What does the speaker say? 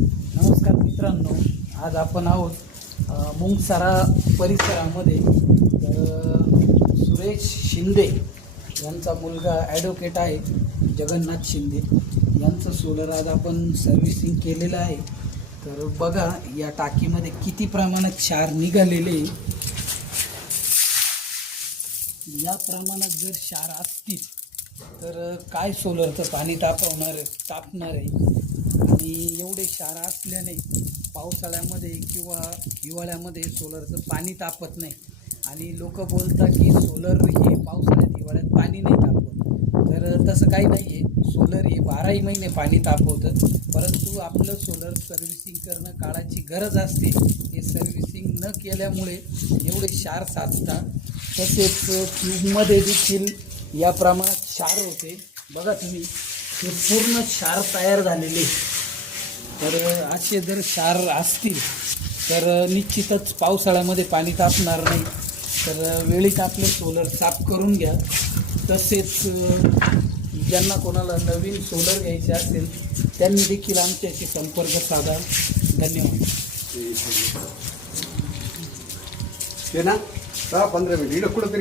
नमस्कार मित्रांनो आज आपण आहोत मुंगसारा परिसरामध्ये. तर सुरेश शिंदे यांचा मुलगा ॲडव्होकेट आहे जगन्नाथ शिंदे. यांचं सोलर आज आपण सर्व्हिसिंग केलेलं आहे. तर बघा या टाकीमध्ये किती प्रमाणात क्षार निघालेले या प्रमाणात जर क्षार असतील तर काय सोलरचं पाणी तापवणार तापणार आहे? आणि एवढे क्षार असल्याने पावसाळ्यामध्ये किंवा हिवाळ्यामध्ये सोलरचं पाणी तापत नाही. आणि लोक बोलतात की सोलर हे पावसाळ्यात हिवाळ्यात पाणी नाही तापवत तर तसं काही नाही आहे सोलर हे बाराही महिने पाणी तापवतं. परंतु आपलं सोलर सर्व्हिसिंग करणं काळाची गरज असते. हे सर्व्हिसिंग न केल्यामुळे एवढे क्षार साचतात. तसेच ट्यूबमध्ये देखील या प्रमाणात क्षार होते. बघा तुम्ही. हे पूर्ण क्षार तयार झालेले तर असे जर क्षार असतील तर निश्चितच पावसाळ्यामध्ये पाणी तापणार नाही. तर वेळीच आपलं सोलर साफ करून घ्या. तसेच ज्यांना कोणाला नवीन सोलर घ्यायचे असेल त्यांनी देखील आमच्याशी संपर्क साधा. धन्यवाद. ना दहा पंधरा मिनिट. इकडं कुठं तरी